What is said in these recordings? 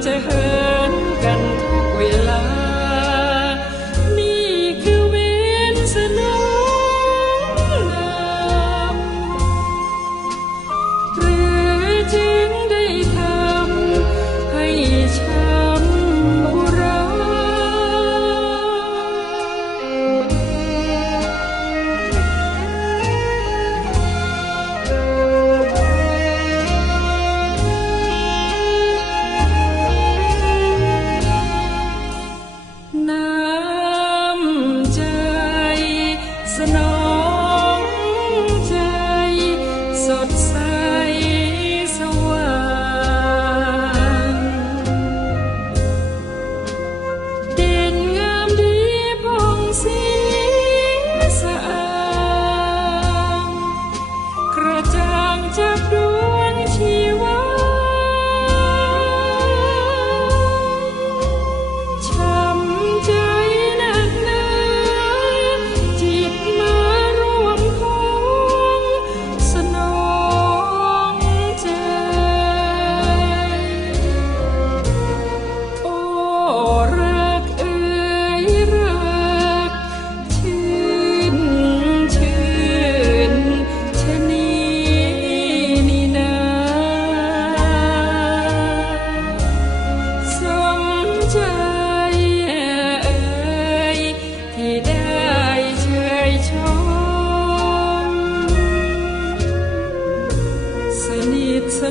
to her.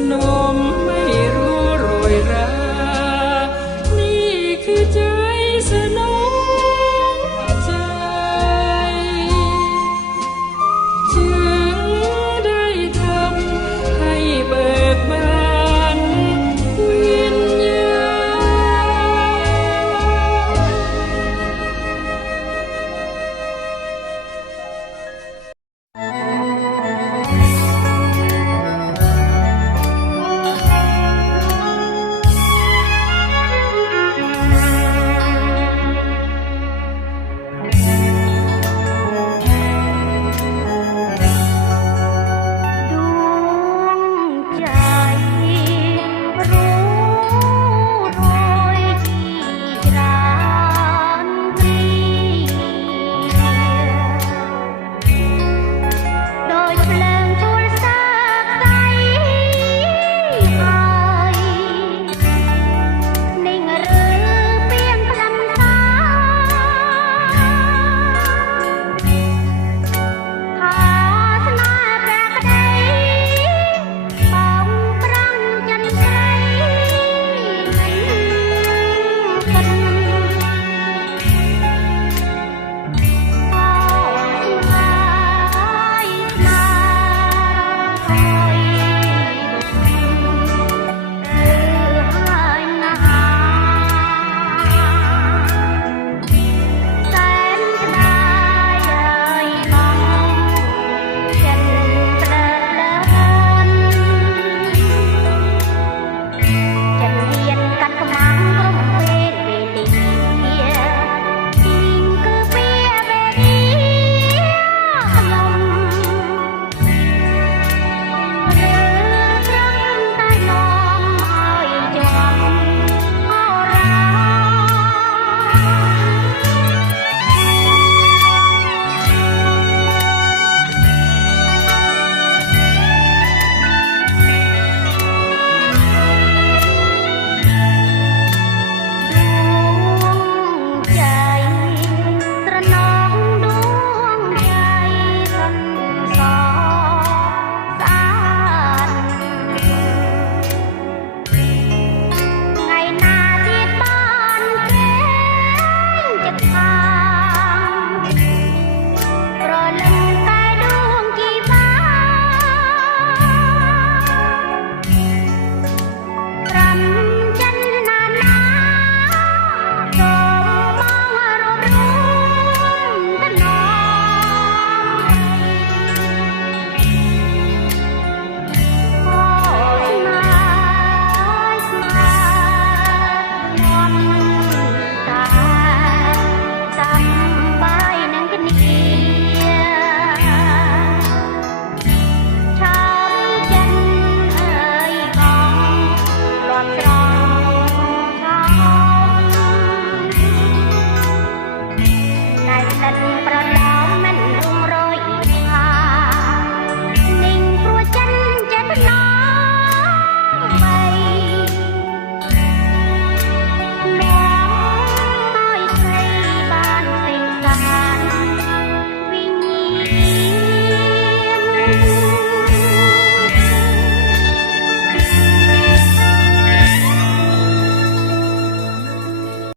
know